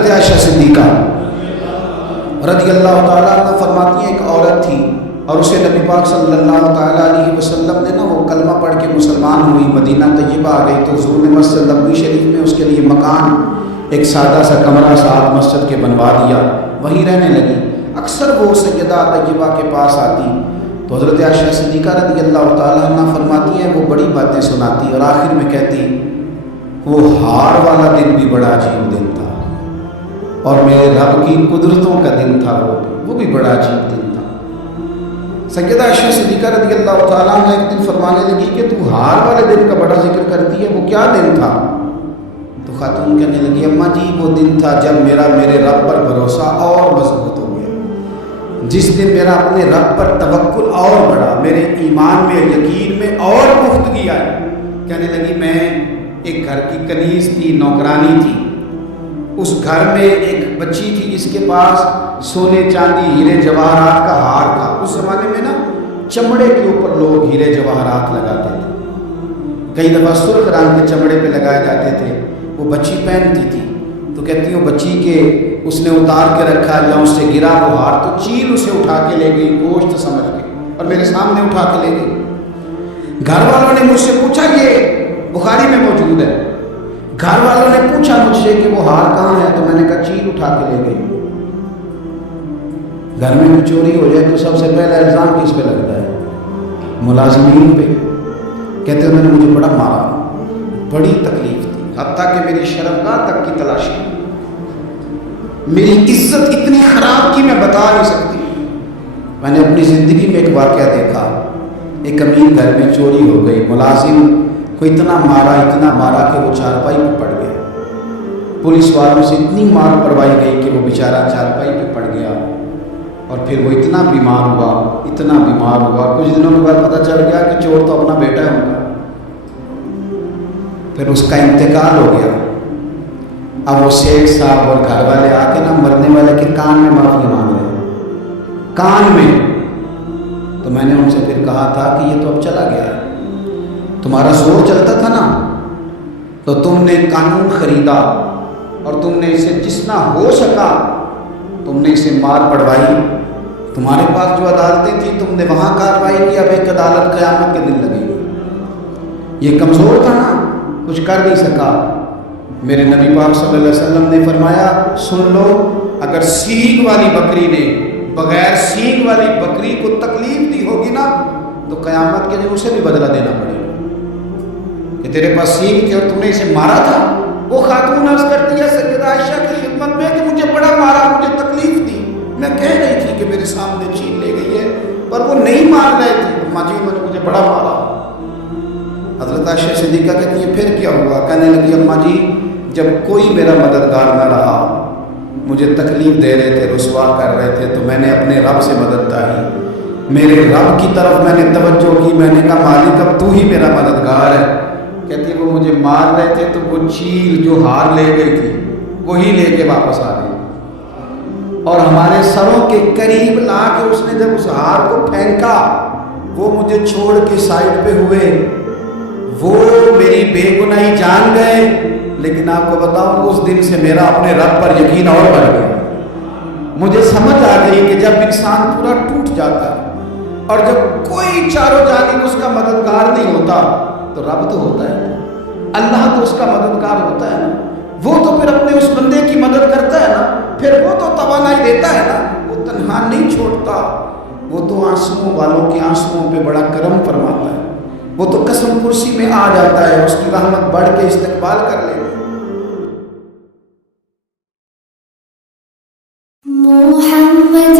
حضرت عائشہ صدیقہ رضی اللہ تعالیٰ عنہ فرماتی ہیں ایک عورت تھی اور اسے نبی پاک صلی اللہ تعالیٰ علیہ وسلم نے وہ کلمہ پڑھ کے مسلمان ہوئی، مدینہ طیبہ آ گئی تو حضور نے مسجد نبوی شریف میں اس کے لیے مکان، ایک سادہ سا کمرہ ساتھ مسجد کے بنوا دیا، وہیں رہنے لگی۔ اکثر وہ سیدہ طیبہ کے پاس آتی تو حضرت عائشہ صدیقہ رضی اللہ تعالیٰ عنہ فرماتی ہیں وہ بڑی باتیں سناتی اور آخر میں کہتی وہ ہار والا دن بھی بڑا عجیب دن تھا اور میرے رب کی قدرتوں کا دن تھا، وہ بھی بڑا عجیب دن تھا۔ سیدہ عائشہ صدیقہ رضی اللہ تعالیٰ عنہ ایک دن فرمانے لگی کہ تو ہار والے دن کا بڑا ذکر کرتی ہے، وہ کیا دن تھا؟ تو خاتون کہنے لگی اماں جی وہ دن تھا جب میرے رب پر بھروسہ اور مضبوط ہو گیا، جس دن میرا اپنے رب پر توکل اور بڑھا، میرے ایمان میں یقین میں اور پختگی آئی۔ کہنے لگی میں ایک گھر کی کنیز تھی، نوکرانی تھی، اس گھر میں ایک بچی تھی جس کے پاس سونے چاندی ہیرے جواہرات کا ہار تھا۔ اس زمانے میں نا چمڑے کے اوپر لوگ ہیرے جواہرات لگاتے تھے، کئی دفعہ سرخ رنگ کے چمڑے پہ لگائے جاتے تھے، وہ بچی پہنتی تھی تو کہتی ہوں بچی کے اس نے اتار کے رکھا یا اس سے گرا وہ ہار تو چیل اسے اٹھا کے لے گئی گوشت سمجھ کے اور میرے سامنے اٹھا کے لے گئی۔ گھر والوں نے مجھ سے پوچھا، یہ بخاری میں موجود ہے، گھر والوں نے پوچھا مجھ سے کہ وہ ہار کہاں ہے تو میں نے کہا چیل اٹھا کے لے گئی۔ گھر میں بھی چوری ہو جائے تو سب سے پہلا الزام کس پہ لگتا ہے؟ ملازمین پہ۔ کہتے انہوں نے مجھے بڑا مارا، بڑی تکلیف تھی، حتیٰ کہ میری شرمگاہ تک کی تلاشی، میری عزت اتنی خراب کی میں بتا نہیں سکتی۔ میں نے اپنی زندگی میں ایک واقعہ دیکھا، ایک امیر گھر میں چوری ہو گئی، ملازم کو اتنا مارا کہ وہ چارپائی پہ پڑ گیا، پولیس والوں سے اتنی مار پڑوائی گئی کہ وہ بیچارہ چارپائی پہ پڑ گیا اور پھر وہ اتنا بیمار ہوا، کچھ دنوں کے بعد پتہ چل گیا کہ چور تو اپنا بیٹا ہے ان کا، پھر اس کا انتقال ہو گیا۔ اب وہ شیخ صاحب اور گھر والے آ کے نا مرنے والے کے کان میں معافی مانگ رہے ہیں، کان میں۔ تو میں نے ان سے پھر کہا تھا کہ یہ تو اب چلا گیا ہے، تمہارا زور چلتا تھا نا تو تم نے قانون خریدا اور تم نے اسے جتنا ہو سکا تم نے اسے مار پڑوائی، تمہارے پاس جو عدالتیں تھیں تم نے وہاں کارروائی کی، اب ایک عدالت قیامت کے دن لگے گی۔ یہ کمزور تھا نا، کچھ کر نہیں سکا۔ میرے نبی پاک صلی اللہ علیہ وسلم نے فرمایا سن لو، اگر سینگ والی بکری نے بغیر سینگ والی بکری کو تکلیف دی ہوگی نا تو قیامت کے دن اسے بھی بدلہ دینا پڑے گا کہ تیرے پاس سینگ تھی اور تم نے اسے مارا تھا۔ وہ خاتون عرض کرتی ہے سیدہ عائشہ کی خدمت میں کہ مجھے بڑا مارا، مجھے تکلیف دی، میں کہہ رہی تھی کہ میرے سامنے چیل لے گئی ہے پر وہ نہیں مار رہے تھے، اماں جی انہوں نے مجھے بڑا مارا۔ حضرت عائشہ صدیقہ کہتی ہے پھر کیا ہوا؟ کہنے لگی اماں جی جب کوئی میرا مددگار نہ رہا، مجھے تکلیف دے رہے تھے، رسوا کر رہے تھے، تو میں نے اپنے رب سے مدد چاہی، میرے رب کی طرف میں نے توجہ کی، میں نے کہا مالک اب تو ہی میرا مددگار ہے۔ کہتی وہ مجھے مار رہے تھے تو وہ چیل جو ہار لے گئی تھی وہی لے کے واپس آ گئی اور ہمارے سروں کے قریب لا کے اس نے جب اس ہار کو پھینکا وہ مجھے چھوڑ کے سائڈ پہ ہوئے، وہ میری بے گناہی جان گئے، لیکن آپ کو بتاؤں اس دن سے میرا اپنے رب پر یقین اور بڑھ گیا۔ مجھے سمجھ آ گئی کہ جب انسان پورا ٹوٹ جاتا ہے اور جب کوئی چاروں جانب اس کا مددگار نہیں ہوتا تو رب تو ہوتا ہے، اللہ تو اس کا مددگار ہوتا ہے نا، وہ تو پھر اپنے اس بندے کی مدد کرتا ہے نا، پھر وہ تو توانائی دیتا ہے نا، وہ تنہا نہیں چھوڑتا، وہ تو آنسوؤں والوں کے آنسوؤں پہ بڑا کرم فرماتا ہے، وہ تو قسم کرسی میں آ جاتا ہے، اس کی رحمت بڑھ کے استقبال کر لے گا۔ محمد